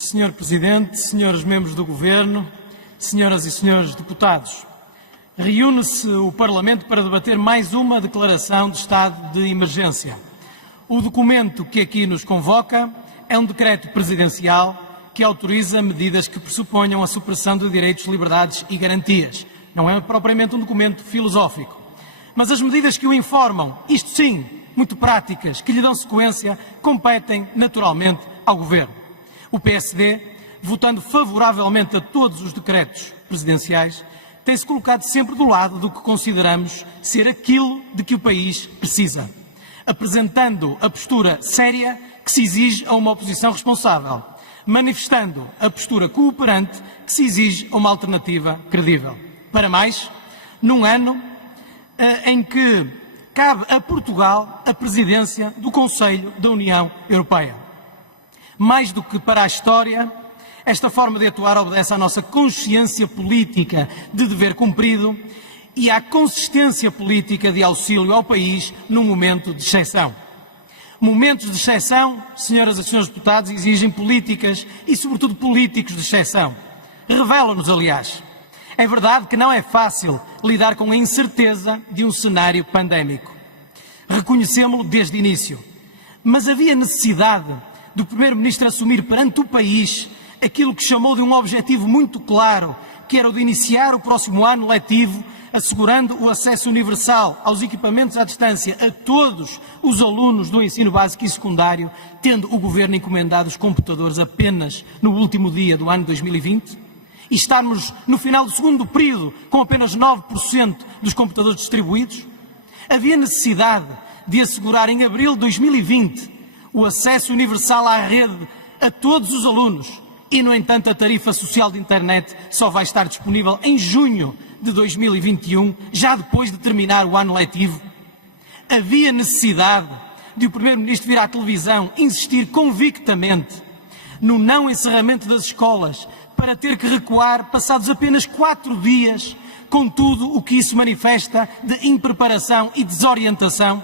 Senhor Presidente, senhores membros do Governo, senhoras e senhores deputados, reúne-se o Parlamento para debater mais uma declaração de estado de emergência. O documento que aqui nos convoca é um decreto presidencial que autoriza medidas que pressuponham a supressão de direitos, liberdades e garantias. Não é propriamente um documento filosófico, mas as medidas que o informam, isto sim, muito práticas, que lhe dão sequência, competem naturalmente ao Governo. O PSD, votando favoravelmente a todos os decretos presidenciais, tem-se colocado sempre do lado do que consideramos ser aquilo de que o país precisa, apresentando a postura séria que se exige a uma oposição responsável, manifestando a postura cooperante que se exige a uma alternativa credível. Para mais, num ano em que cabe a Portugal a presidência do Conselho da União Europeia. Mais do que para a história, esta forma de atuar obedece à nossa consciência política de dever cumprido e à consistência política de auxílio ao país num momento de exceção. Momentos de exceção, senhoras e senhores deputados, exigem políticas e, sobretudo, políticos de exceção. Revelam-nos, aliás. É verdade que não é fácil lidar com a incerteza de um cenário pandémico. Reconhecemos-lo desde o início. Mas havia necessidade do Primeiro-Ministro assumir perante o país aquilo que chamou de um objetivo muito claro, que era o de iniciar o próximo ano letivo, assegurando o acesso universal aos equipamentos à distância a todos os alunos do ensino básico e secundário, tendo o Governo encomendado os computadores apenas no último dia do ano 2020, e estarmos no final do segundo período com apenas 9% dos computadores distribuídos. Havia necessidade de assegurar em abril de 2020 o acesso universal à rede a todos os alunos e, no entanto, a tarifa social de internet só vai estar disponível em junho de 2021, já depois de terminar o ano letivo. Havia necessidade de o Primeiro-Ministro vir à televisão insistir convictamente no não encerramento das escolas para ter que recuar passados apenas 4 dias, com tudo o que isso manifesta de impreparação e desorientação.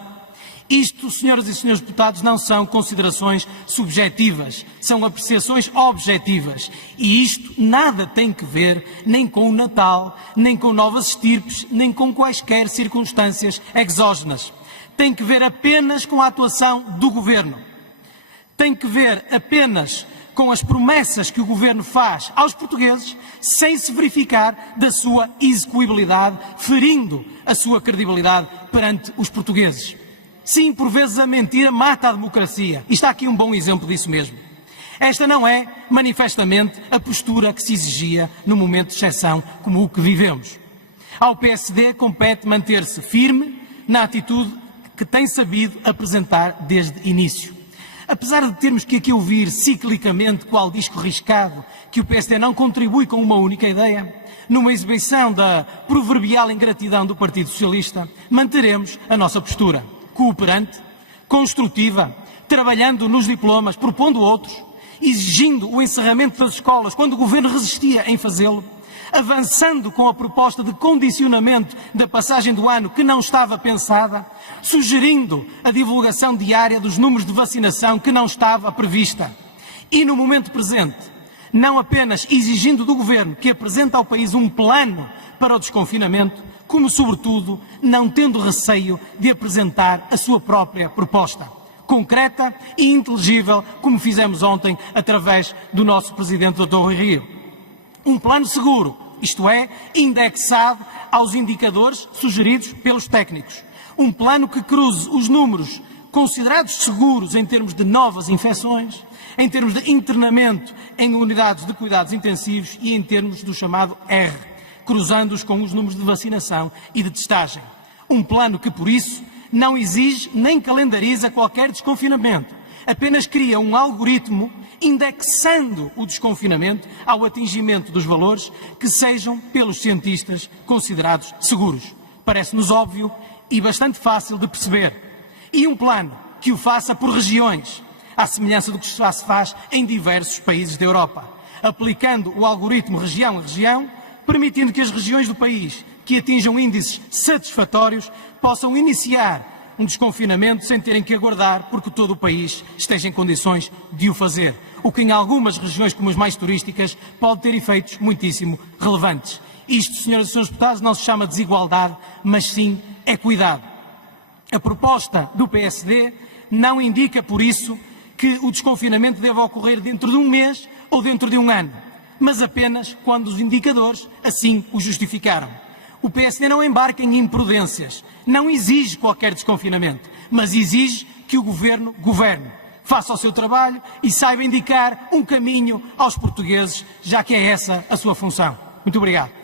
Isto, senhoras e senhores deputados, não são considerações subjetivas, são apreciações objetivas. E isto nada tem que ver nem com o Natal, nem com novas estirpes, nem com quaisquer circunstâncias exógenas. Tem que ver apenas com a atuação do Governo. Tem que ver apenas com as promessas que o Governo faz aos portugueses, sem se verificar da sua execuibilidade, ferindo a sua credibilidade perante os portugueses. Sim, por vezes a mentira mata a democracia. E está aqui um bom exemplo disso mesmo. Esta não é, manifestamente, a postura que se exigia no momento de exceção como o que vivemos. Ao PSD compete manter-se firme na atitude que tem sabido apresentar desde o início. Apesar de termos que aqui ouvir ciclicamente qual disco riscado que o PSD não contribui com uma única ideia, numa exibição da proverbial ingratidão do Partido Socialista, manteremos a nossa postura cooperante, construtiva, trabalhando nos diplomas, propondo outros, exigindo o encerramento das escolas quando o Governo resistia em fazê-lo, avançando com a proposta de condicionamento da passagem do ano que não estava pensada, sugerindo a divulgação diária dos números de vacinação que não estava prevista. E no momento presente, não apenas exigindo do Governo que apresente ao país um plano para o desconfinamento, como, sobretudo, não tendo receio de apresentar a sua própria proposta, concreta e inteligível, como fizemos ontem através do nosso Presidente Dr. Rui Rio. Um plano seguro, isto é, indexado aos indicadores sugeridos pelos técnicos. Um plano que cruze os números considerados seguros em termos de novas infecções, em termos de internamento em unidades de cuidados intensivos e em termos do chamado R, cruzando-os com os números de vacinação e de testagem. Um plano que, por isso, não exige nem calendariza qualquer desconfinamento, apenas cria um algoritmo indexando o desconfinamento ao atingimento dos valores que sejam, pelos cientistas, considerados seguros. Parece-nos óbvio e bastante fácil de perceber. E um plano que o faça por regiões, à semelhança do que já se faz em diversos países da Europa, aplicando o algoritmo região a região, permitindo que as regiões do país que atinjam índices satisfatórios possam iniciar um desconfinamento sem terem que aguardar porque todo o país esteja em condições de o fazer, o que em algumas regiões como as mais turísticas pode ter efeitos muitíssimo relevantes. Isto, senhoras e senhores deputados, não se chama desigualdade, mas sim equidade. A proposta do PSD não indica, por isso, que o desconfinamento deva ocorrer dentro de um mês ou dentro de um ano, mas apenas quando os indicadores assim o justificaram. O PSD não embarca em imprudências, não exige qualquer desconfinamento, mas exige que o Governo governe, faça o seu trabalho e saiba indicar um caminho aos portugueses, já que é essa a sua função. Muito obrigado.